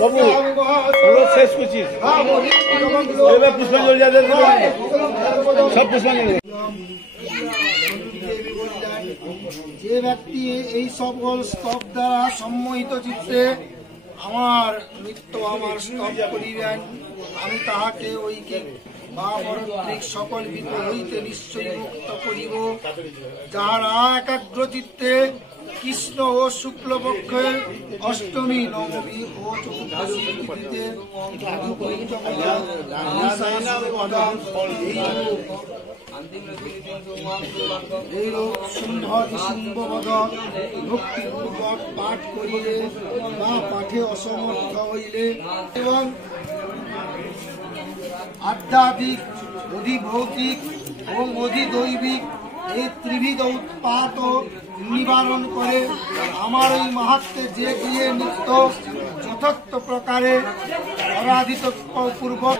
বাবু শেষ করছিস পুষ্পাঞ্জলি যাদের সব পুষ্পাঞ্জলি। যে ব্যক্তি এই সকল স্তব দ্বারা সম্মোহিত চিত্তে আমার নিত্য আমার স্তব করিবেন, আমি তাহাকে ঐকিক বা পরত্রিক সকল বিপদ হইতে নিশ্চয়ই মুক্ত করিব। যাহারা একাগ্র চিত্তে কৃষ্ণ ও শুক্লপক্ষের অষ্টমী, নবমী ও চতুর্দশী তিথিতে ভক্তিপূর্বক পাঠ করিলে বা পাঠে অসমর্থ হইলে এবং আধ্যাত্মিক, অধিভৌতিক এবং অধিদৈবিক এই ত্রিবিধ উৎপাত নিবারণ করে আমার এই মাহাত্মে যে গিয়ে নিত্য যথার্থ প্রকারে অরাধিত পূর্বক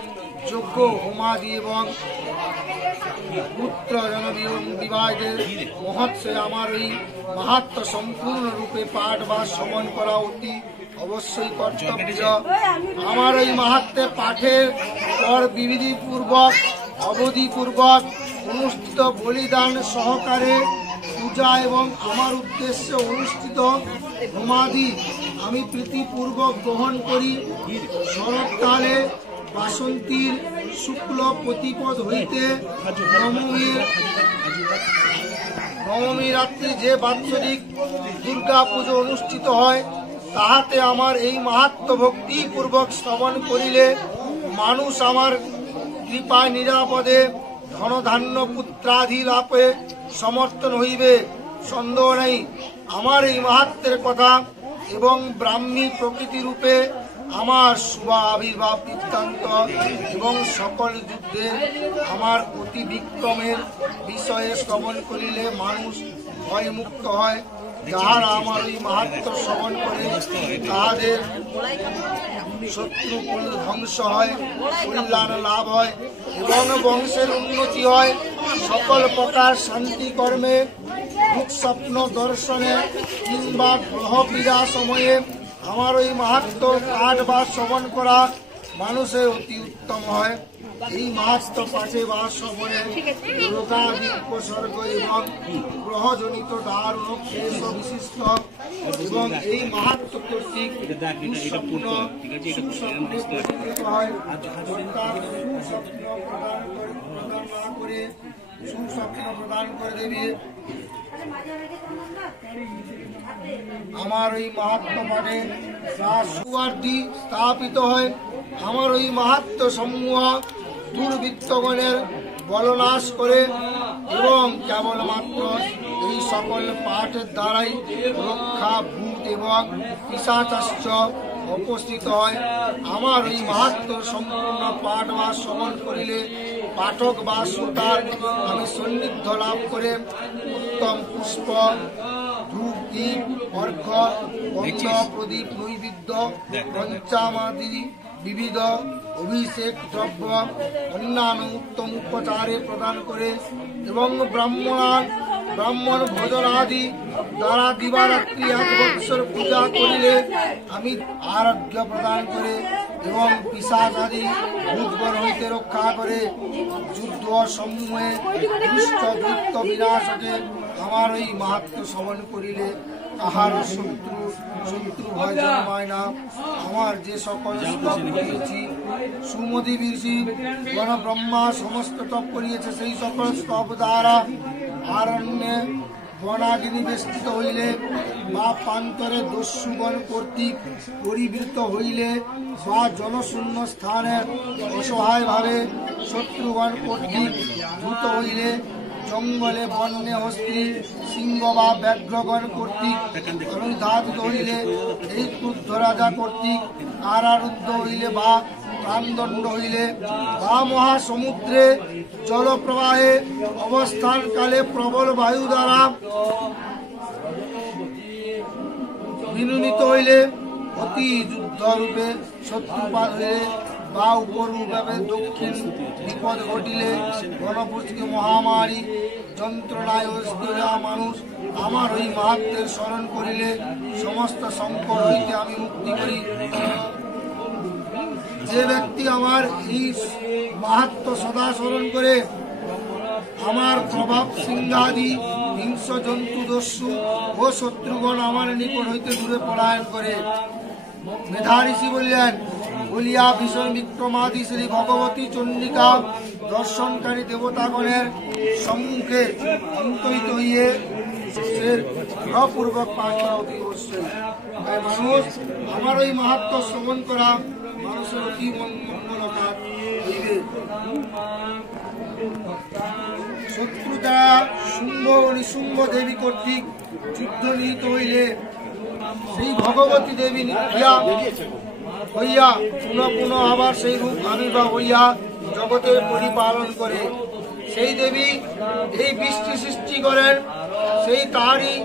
যোগ্য হোমাদি এবং পুত্র জনবিবাহের মহোৎসবে আমার এই মাহাত্ম্য সম্পূর্ণরূপে পাঠ বা শ্রবণ করা অতি অবশ্যই কর্তব্য। আমার এই মাহাত্ম্যে পাঠের পর বিধিপূর্বক অবধিপূর্বক অনুষ্ঠিত বলিদান সহকারে পূজা এবং আমার উদ্দেশ্যে অনুষ্ঠিত হোমাদি আমি প্রীতিপূর্বক গ্রহণ করি। শরৎকালে বাসন্তীর শুক্ল প্রতিপদ হইতে নবমী রাত্রি যে বাৎসরিক দুর্গা পুজো অনুষ্ঠিত হয়, তাহাতে আমার এই মাহাত্ম্য ভক্তিপূর্বক শ্রবণ করিলে মানুষ আমার কৃপায় নিরাপদে ধনধান্য পুত্রাধি লাভে সমর্থন হইবে। সন্দেহ নেই। আমার এই মাহাত্ম্যের কথা এবং ব্রাহ্মী প্রকৃতি রূপে আমার শুভ আবির্ভাব বৃত্তান্ত এবং সকল যুদ্ধের আমার অতি বিক্রমের বিষয়ে শ্রবণ করিলে মানুষ ভয়মুক্ত হয়। যাহারা আমার এই মাহাত্ম্য শ্রবণ করে তাহাদের শত্রু ধ্বংস হয়, কল্যাণ লাভ হয় এবং বংশের উন্নতি হয়। সকল প্রকার শান্তি কর্মে, দুঃস্বপ্ন দর্শনে কিংবা গ্রহ পীড়া সময়ে আমার ওই মাহাত্ম্য পাঠ বা শ্রবণ করা মানুষের অতি উত্তম হয়। এই মাহাত্ম্য পাঠে বা শ্রবণে রোগাদি উপসর্গ এবং গ্রহজনিত দারুণ ক্লেশ বিশিষ্ট এবং এই মাহাত্ম্য কর্তৃক সুস্বপ্ন হয়। সুস্বপ্ন প্রদান করে দেবে। আমার ওই মাহাত্ম্য পাঠে সুয়ার্দি স্থাপিত হয়। আমার ওই মাহাত্ম্য সমূহ দুর্বৃত্তগণের বলনাশ করে এবং কেবলমাত্র এই সকল পাঠের দ্বারাই রক্ষা ভূত এবং পিশাচাশ্চ উপস্থিত হয়। আমার এই মাহাত্ম্য সম্পূর্ণ পাঠ বা শ্রবণ করিলে পাঠক বা শ্রোতার আমি সন্নিধ্য লাভ করে উত্তম পুষ্প, ধূপ, দীপ, অর্ঘ্য, গন্ধ, প্রদীপ, নৈবেদ্য, পঞ্চামাদি বিবিধ অভিষেক দ্রব্য অন্যান্য উত্তম উপচারে প্রদান করে এবং ব্রাহ্মণ ভোজন আদি দ্বারা দিবারাত্রি 1 বৎসর পূজা করিলে আমি আরোগ্য প্রদান করে এবং পিশাচ আদি ভূতগণ হইতে রক্ষা করে। যুদ্ধ সমূহে দুষ্ট দৈত্য বিনাশকে আমার ওই মাহাত্ম্য শ্রবণ করিলে কাহার শত্রু ভয় জন্মায় না। আমার যে সকল স্তব করিয়েছি সুমতি ঋষি গণ ব্রহ্মা সমস্ত তপ করিয়েছে, সেই সকল স্তব দ্বারা আরণ্যে বনাগ্নি বেষ্টিত হইলে বা প্রান্তরে দস্যুগণ কর্তৃক পরিবৃত হইলে বা জনশূন্য স্থানে অসহায়ভাবে শত্রুগণ কর্তৃক ধূত হইলে, জঙ্গলে বন্যে হস্তি সিংহ বা ব্যাঘ্রগণ কর্তৃক অনুধাবিত হইলে, এই ক্রুদ্ধ রাজা কর্তৃক কারারুদ্ধ হইলে বা প্রাণদণ্ড হইলে বা মহাসমুদ্রে জলপ্রবাহে অবস্থানকালে প্রবল বায়ু দ্বারা বিনুনিত হইলে, অতি যুদ্ধরূপে শত্রুপাত হইলে বা উপরূপে দক্ষিণ বিপদ ঘটিলে, গণপুষ্টি মহামারী যন্ত্রণায় মানুষ আমার ওই মাহাত্মের স্মরণ করিলে সমস্ত সংকট হইতে আমি মুক্তি করি। যে ব্যক্তি আমার এই মাহাত্ম সদা স্মরণ করে আমার প্রভাব সিংহাদি হিংস জন্তু দস্যু ও শত্রুগণ আমার নিকট হইতে দূরে পলায়ন করে। মেধা ঋষি বলিয়া ভীষণ বিক্রমাদি শ্রী ভগবতী চন্ডিকা দর্শনকারী দেবতাগণের সম্মুখে অন্তহিত হইয়ে পূর্বক পাঠ করা অতি অবশ্যই। তাই মানুষ আমার ওই মাহাত্ম শ্রবণ করা মানুষের অতি মঙ্গলকার হইবে। শত্রুতা শুম্ভ ও নিশুম্ভ দেবী কর্তৃক যুদ্ধ নিহিত হইলে সেই ভগবতী দেবী নিত্যা হইয়া পুনঃ পুনঃ আবার সেই রূপ আবির্ভাব হইয়া জগতের পরিপালন করে। সেই দেবী এই বৃষ্টি সৃষ্টি করেন, সেই তাহারই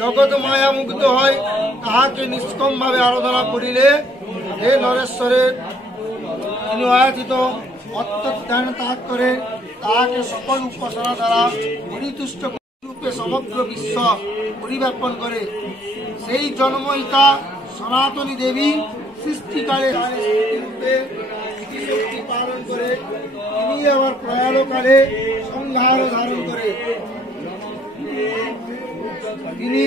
জগৎ মায়া মুগ্ধ হয়। তাহাকে নিষ্কম ভাবে আরাধনা করিলে হে নরেশ্বরের তিনি আয়াতিত অত্যধ্যান তাহাক করে তাহাকে সকল উপাসনা দ্বারা পরিতুষ্ট রূপে সমগ্র বিশ্ব পরিব্যাপন করে। সেই জন্মহিতা সনাতনী দেবী সৃষ্টিকালে রূপে শক্তি পালন করে তিনি আবার প্রয়াণকালে সংহার ধারণ করে। তিনি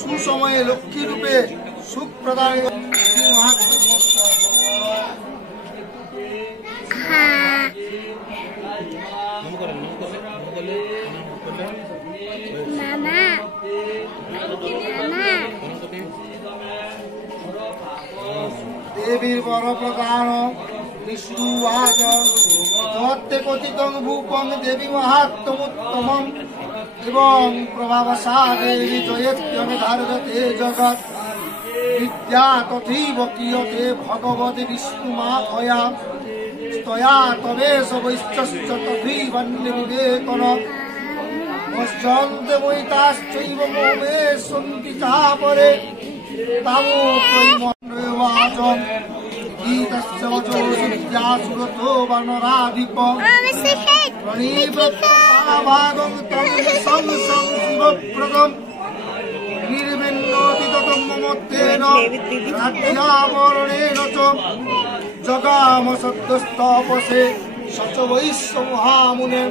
সুসময়ে লক্ষ্মী রূপে সুখ প্রদান দেবীর বড় প্রকার বিষ্ণুবাচ তত্তে কথিতং ভূপং দেবী মাহাত্ম্যুত্তমং এবং প্রভাবসা দেবী জয়ত্যমে ধারতে জগৎ বিদ্যা তথৈব ক্রিয়তে ভগবতে বিষ্ণুমায়া স্তয়া তবেশ বৈশ্চশ্চ তথৈবন্যে বিবেকন পশ্যন্তে বৈতাশ্চৈব মোমে সন্তি চাপরে তামো ত্রৈমন্বয়বাচম গীতস্য বচো সিদ্ধ্যাসুরতো বানরাধিপ প্রণীবৃত্তাভাগং তং সংসং শিবপ্রদম নির্বিন্নতি ততম মমত্তেন রাজ্যাবরণেন চ জগাম সদ্যস্তপসে সচ বৈশ্ব মহামুনে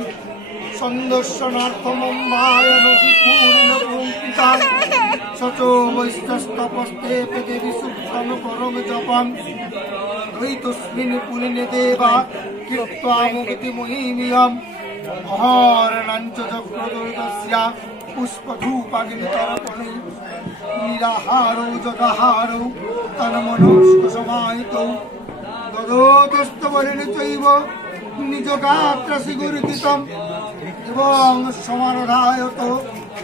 সন্দর্শনার্থমম্বায়নতি পূর্ণ পুঙ্কিতা সচ বৈস্তস্তপস্তে দেবী সুপ্তন পরম জপম দ্বৈতস্মিন পুলিনে দেবা কীর্ত্বা মুক্তি মহিমিয়ম অহরণঞ্চ চক্রদুর্গস্যা পুষ্পধূপাগ্নিতর্পণে নিরাহারৌ জগাহারৌ তন্মনস্ক সমাহিতৌ দদোতস্তবরিণী চৈব নিজ গাত্রসি গুরুতিতম এবং সমারধায়ত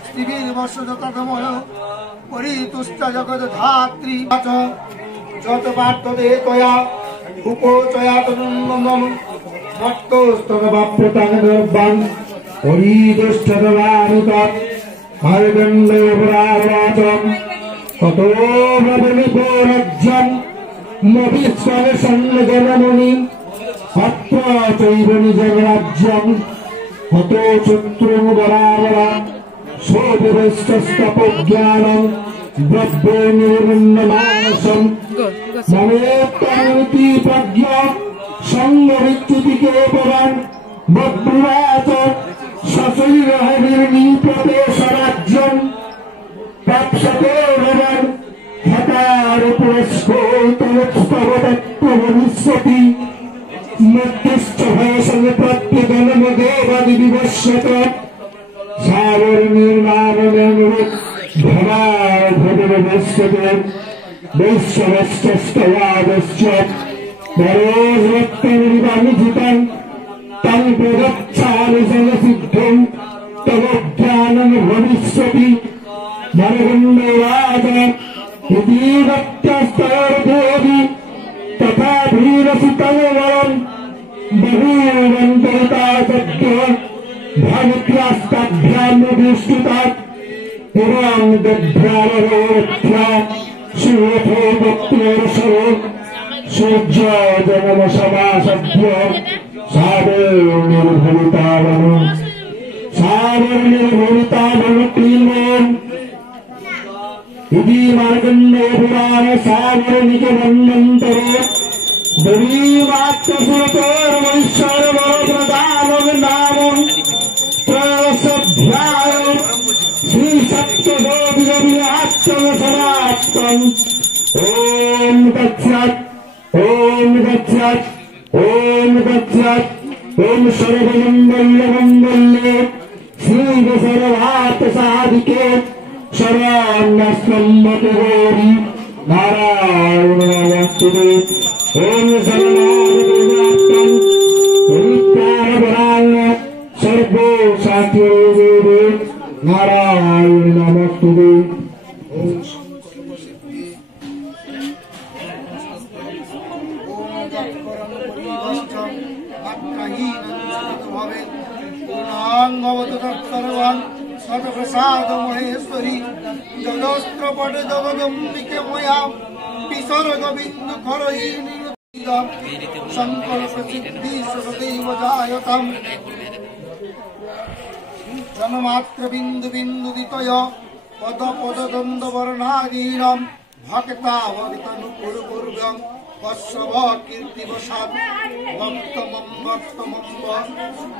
শিবির বর্ষযথাময় পরিতুষ্ট জগৎ ধাত্রী যত বার্তদে তয়া উপচয়া তনুন্নম ভক্তস্তবাপ্যতাং পরিদুষ্টদবানুতৎ কালদণ্ডবরারাচম ততো ব্রবলিপরাজ্যম মবিস্বরে সন্নজনমুনি অত্র চৈব নিজম রাজ্যম হত চতুর্ং বরাবরা সোপবিষ্টস্তপজ্ঞানম দ্রব্যে নির্মন্নমানসম মমেত্তামিতি প্রজ্ঞ সঙ্গবিচ্যুতিকে পরান বব্রুবাচ সশৈরহবির্নিপ্রদেশরাজ্যম তৎসতে ভবন হতার পুরস্কৌতস্তবতত্ত্ব ভবিষ্যতি মধ্যস্থ ভয়সঙ্গে প্রত্যেকনম দেবাদি বিবশ্যত সাবর নির্মাণমেনুরূপ ভবায় ভবনবশ্যতে বৈশ্বস্তস্তয়াদশ্চ পরোর্বত্তনিবানিজিতং তং প্রগচ্ছামি সংসিদ্ধং তব জ্ঞানং ভবিষ্যতি নরগণ্যরাজ ইতি ভক্তস্তয়োর্দেবী তথা ভীরসিতং বরং বহুবন্তরিতা সদ্য ভাগত্যাস্তাভ্যাম দৃষ্টিতাৎ এবং দভ্যামরোরথ্যা সুরথো ভক্তোরসর সূর্য জনম সমাসভ্য সাবে নির্ভরিতাবন সাব सावरणीर्भूतावतीर्णोम् इति मार्गण्डे पुराण सावरणिके मन्वन्तरे देवीमात्रसुरतोर्वैश्वरवरप्रदानम् प्रसभ्याय श्री सप्तशोभिरभिराच्चलसमाप्तम् ॐ गच्छत् ॐ गच्छत् ॐ गच्छत् ॐ सर्वमङ्गल्ये श्री सर्वार्थ साधिके शरण्यस्त्वं गौरी नारायण नमोस्तुते ॐ सर्वनामं पवित्राय सर्वो सात्वदेवे नारायण नमोस्तुते सतप्रसाद महेश्वरी जगस्त्र पट जगदम्बिके मया विसर्ग बिंदु खरही शंकर प्रसिद्धि सदैव जायताम् जन्मात्र बिंदु बिंदु दितय पद पद दंड वर्णादीनम् भक्तावनितनुपुरपूर्वं वत्सव कीर्तिवशात् भक्तमं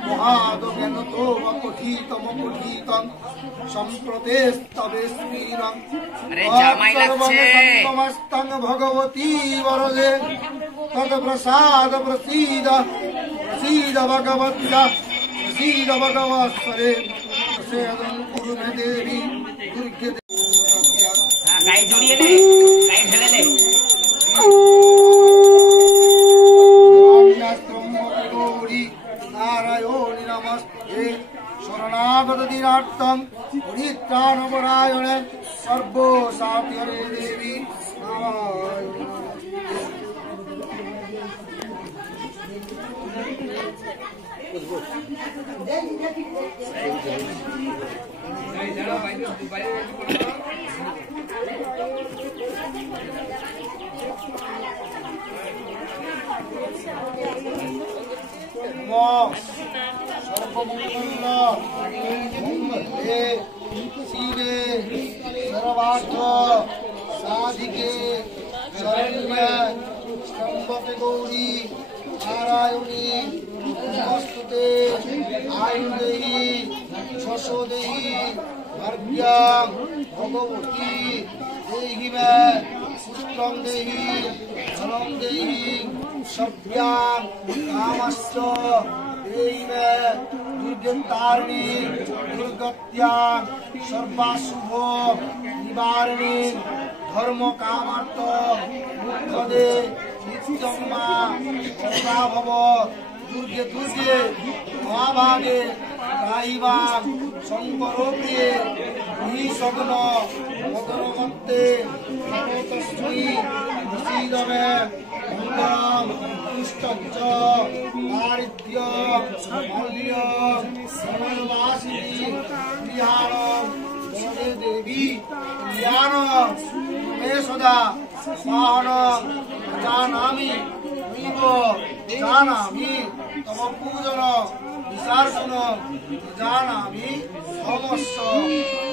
महादज्ञानतो वकुठितं सम्प्रतेस्तवेस्मीरं सर्वमस्तं भगवती वरदे तत्प्रसाद प्रसीद भगवत्या प्रसीद भगवत्सरे प्रसेदं कुरु मे देवी दुर्गे गाय जोड़िए ले गाय ढले ले नारायणी नमस्ते शरणागत दीनार्थं परित्राणपरायणे सर्वो सात्यरे देवी नारायणी सर्वमंगले शिवे सर्वार्थ साधिके शरण्ये त्र्यंबके गौरी नारायणी नमोस्तुते आयुर्देहि यशोदेहि भाग्यं भगवती देहि मे पुत्रं देहि धनं देहि सभ्यां कामश्च देहि मे दुर्गतारिणी दुर्गत्यां सर्वाशुभ निवारिणी धर्म कामार्थ मुक्तदे नित्यं मा सदा भव दुर्गे दुर्गे महाभागे राहिवां शंकरोप्रिये निसग्न मदनमत्ते तस्मै प्रसीदमे मङ्गलं पुष्टञ्च दारिद्र्यं मौल्यं सर्ववासिनी प्रियाणं वरदे देवी प्रियाणं मे सदा स्वाहाणं जानामि नैव जानामि तव पूजन विसर्जन जानामि समस्त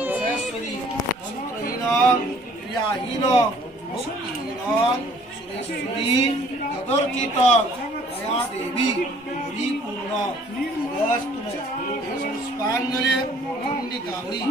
महेश्वरी मंत्रहीन क्रियाहीन भक्तिहीन सुरेश्वरी जगर्चित दया देवी परिपूर्ण पुष्पांजलि चंडिकावरी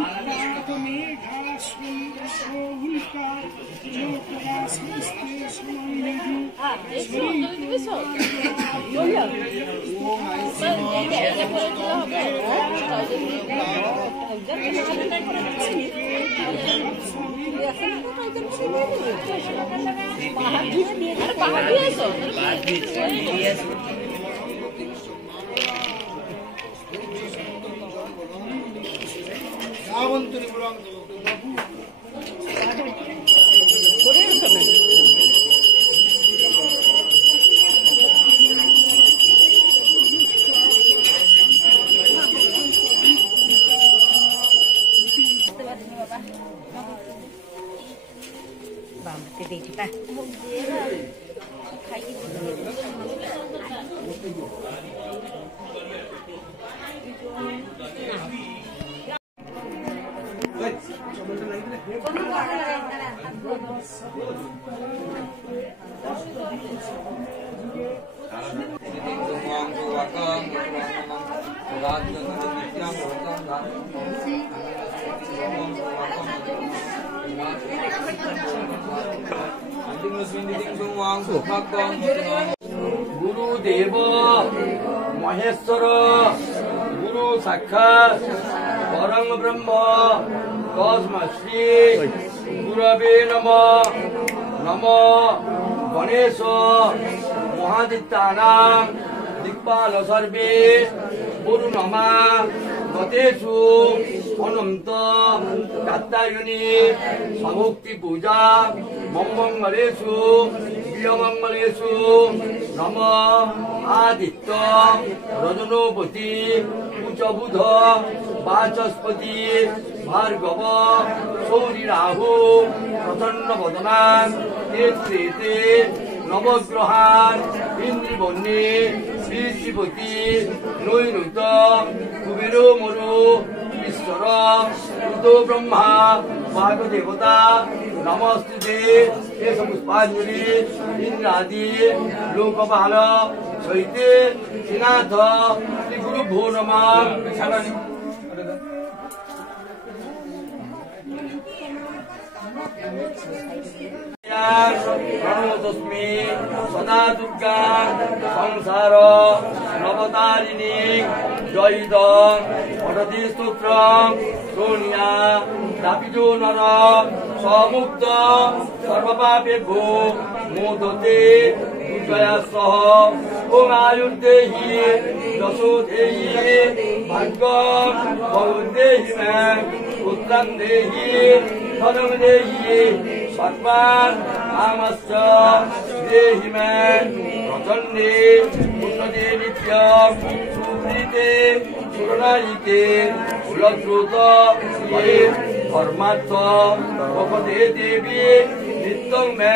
गुरुदेव महेश्वर गुरु साक्षात् परम ब्रह्म तस्मै श्री गुरवे नमः। नमो गणेश महादित्यानां दिक्पाल सर्वे वरुणमा गतेषु अनंत कात्यायनी समुक्ति पूजा मंगलेषु प्रियमंगलेषु नम आदित्य रजनोपति उच्चबुध वाचस्पति भार्गव सौरी राहु प्रचंड वदनान् एते नवग्रहान् इंद्रिवन्नी श्रीपति नैऋत कुबेरो मरु ईश्वर ऋतो ब्रह्मा वागदेवता नमस्ते ये पुष्पांजलि इंद्रादि लोकपाल सहिते श्रीनाथ श्री गुरु भो नमः। प्रणतोस्मि सदा दुर्गा संसार नवतारिणी जयित पठति स्तोत्र सोनिया दापिजो नर समुक्त सर्वपापेभ्यो मोदते दुर्गया सह ओम आयुर्देहि यशो देहि भाग्यं बहुदेहि मे पुत्रं देहि धनं देहि सर्वान् कामश्च देहि मे प्रचण्डे उन्नते नित्यं सुप्रीते सुरनायिके कुलद्रुत ये धर्मार्थ भगवते देवी नित्यं मे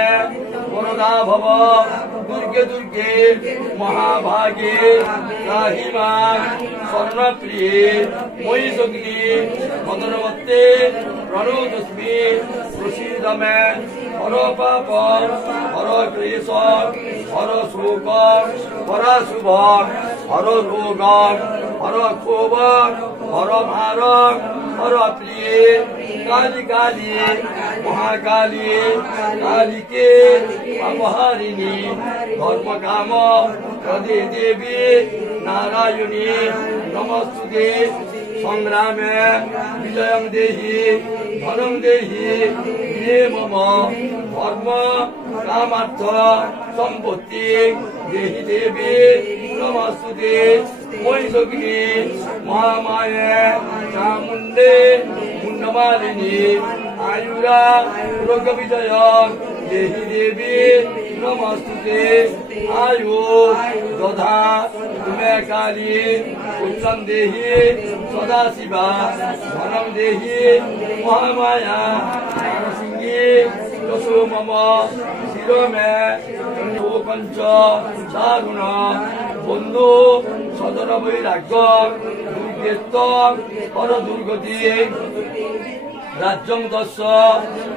वरदा भव दुर्गे दुर्गे महाभागे त्राहि मां स्वर्णप्रिये मयि सग्नि मदनवत्ते प्रणतोस्मि प्रसीद मे हर पाप हर क्लेश हर शोक हर शुभ हर रोग हर क्षोभ हर भार हर प्रिय काली काली महाकाली कालिके अपहारिणी धर्म काम प्रदे देवी नारायणी नमस्तुते संग्रामे विजयं देहि धनं देहि ये मम धर्म कामार्थ संपत्ति देहि देवी नमस्तुते मयि सग्नि महामाये चामुण्डे मुण्डमालिनी आयुरा रोग विजय देहि देवी नमस्तुते आयु दधा तुमे काली पुत्रं देहि सदाशिवा धनं देहि महामाया नरसिंही यशो मम शिरो मे पंच दारुण बंधु सदर वैराग्य दुर्गेत्त पर दुर्गति राज्यं दश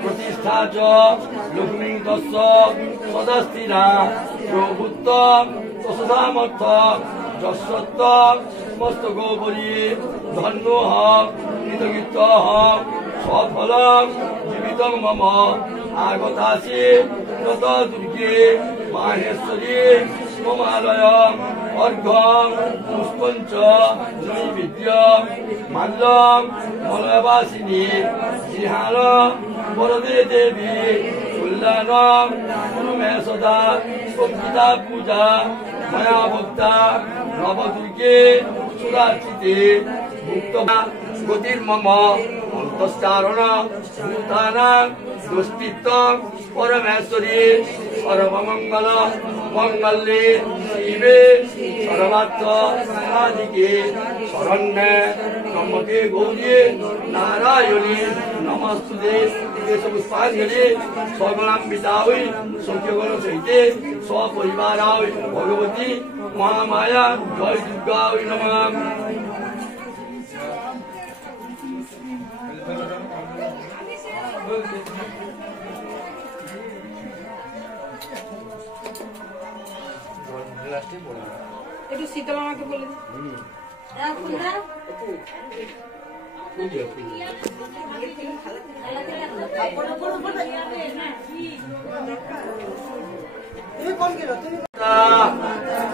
प्रतिष्ठा च लक्ष्मी दश सदस्थिरा प्रभुत्व सामर्थ जस्वत्व समस्त गोपरी धन्योह कृतकृत्यः सफलं जीवितं मम आगतासि तत दुर्गे माहेश्वरी ममालयम् अर्घ्यं पुष्पं च नैवेद्यं माल्यं मलयवासिनी जिहान वरदे देवी कल्याणं कुरु मे सदा संगीता पूजा मया भक्ता नवदुर्गे सुरार्चिते मुक्ता गतिर्मम अंतश्चारण भूतानां दुष्टित्वं परमेश्वरी सर्वमंगल मंगल्ये शिवे सर्वार्थ साधिके शरण्ये त्र्यंबके गौरी नारायणी नमस्तुते पुष्पांजलि सर्वनामिता हुई सत्यगण सहिते सपरिवार भगवती महामाया जय दुर्गा नमः। একটু শীতল আমাকে বলে দিন।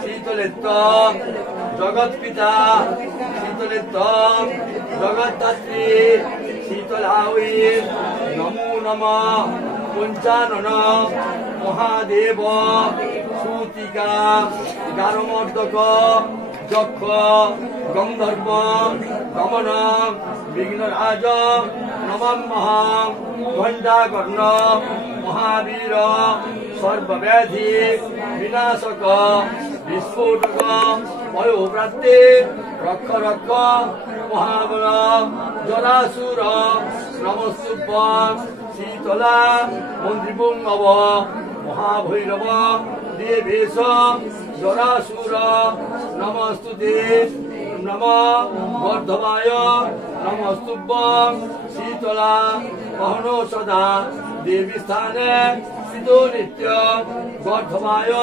শীতলেত্তম জগৎ পিতা শীতলেত্তম জগদ্ধাত্রী শীতলাউই নমো নমঃ পঞ্চানন মহাদেব সূতিকা গারমর্দক যক্ষ গন্ধর্ব দমন বিঘ্নরাজ নমঃ ঘণ্টাকর্ণ মহাবীর সর্বব্যাধি বিনাশক বিস্ফোটক পয়োপ্রাপ্তি রক্ষ রক্ষ মহাবল জলাসুর নমস্তুভ্যং শীতলা মন্ত্রিপুঙ্গব মহাভৈরব দেবেশ জরাসুর নমস্তুতে নম গর্ধবায় নমস্তুভ্যং শীতলা অহনো সদা দেবী স্থানে স্থিত নিত্য গর্ধবায়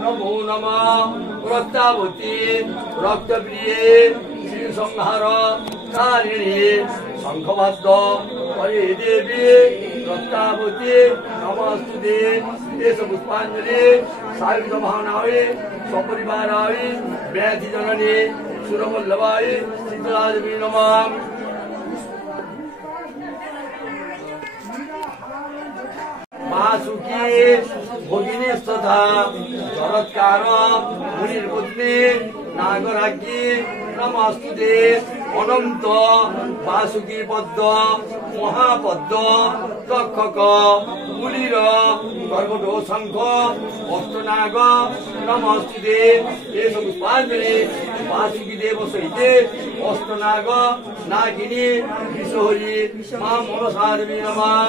নমো নমঃ প্রত্যাবতী রক্তপ্রিয়ে শ্রীসংহার কারিণী শঙ্খবাদ্য হরে দেবী প্রত্যাবতী নমস্তুতে দেশ পুষ্পাঞ্জলি সার্বিত মহানায় সপরিবারায় ব্যাধি জননী সুরবল্লভায় শীতলাদেবী নমঃ বাসুকি ভগিনীস্তথা জরৎকার মুনির পত্নী নাগরাজ্ঞী নমস্তুতে অনন্ত বাসুকি পদ্ম মহাপদ্ম তক্ষক মুলির কর্মট শঙ্খ অষ্টনাগ নমস্তুতে এস পুষ্পাঞ্জলি বাসুকি দেব সহিতে অষ্টনাগ নাগিনী বিশ্বহরি মা মনসা দেবী নমঃ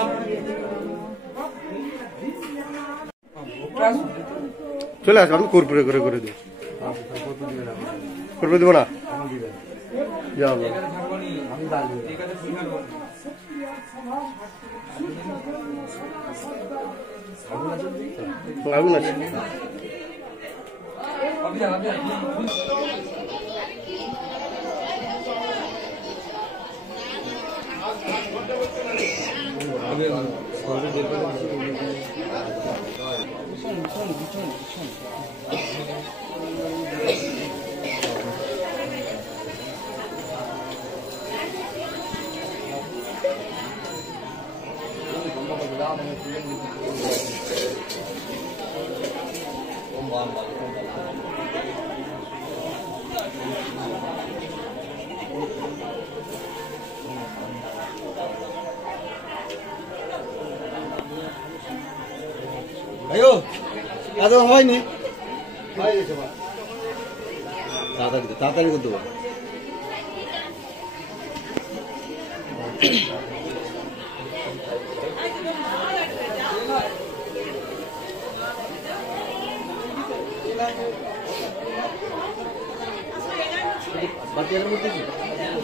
চলে আসো আমি কর্পূরে করে দিই কর্পূরে দেবো না যাও আগুন আছে আয়ো এত হয়নি তাড়াতাড়ি করতে পারো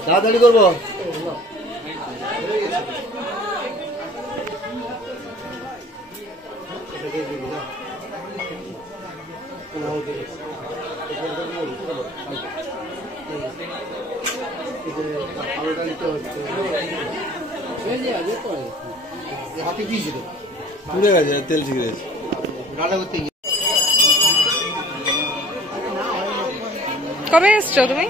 তাড়াতাড়ি করবো হাতে দিয়েছিল পুড়ে গেছে তেল ছিঁড়ে গেছে রান্না করতে গিয়ে কবে এসছো তুমি?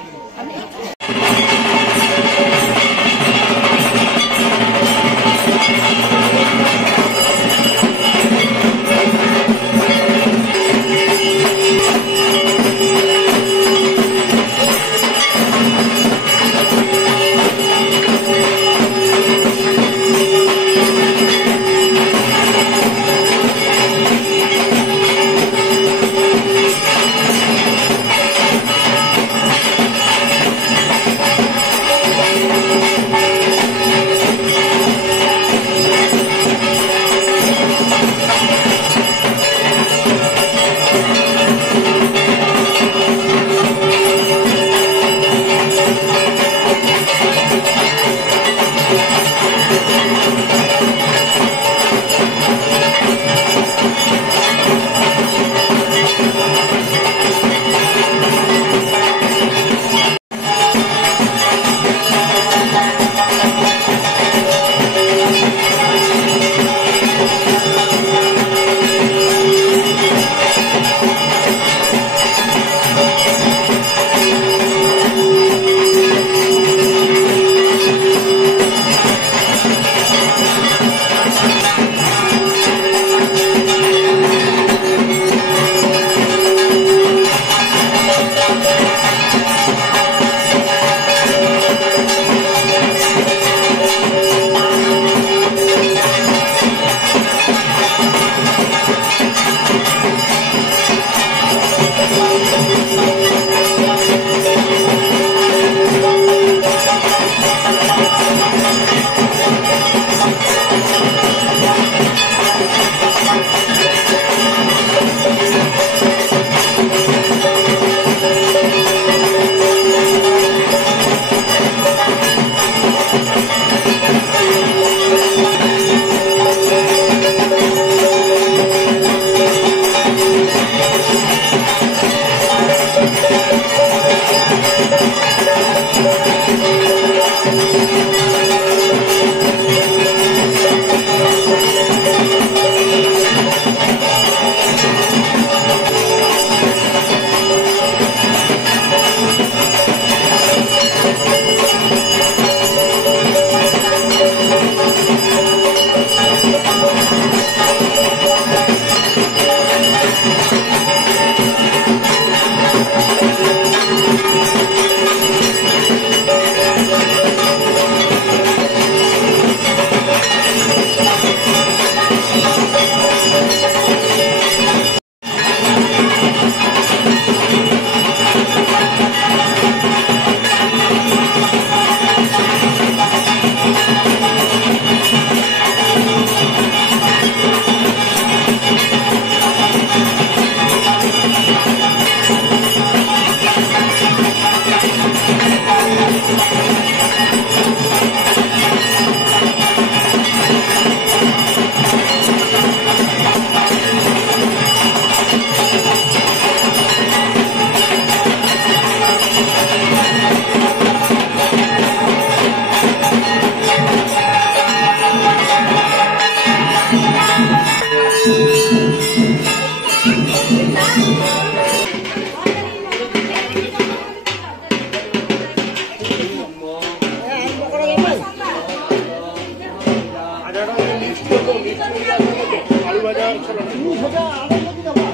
তুমি সেটা আনন্দ কি দেবা?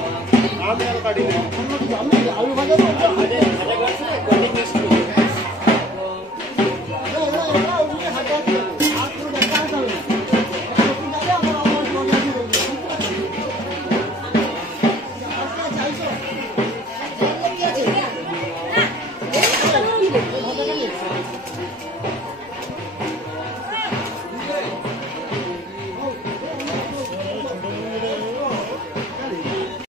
আমি আর কাটি না। আমি আলু ভাজা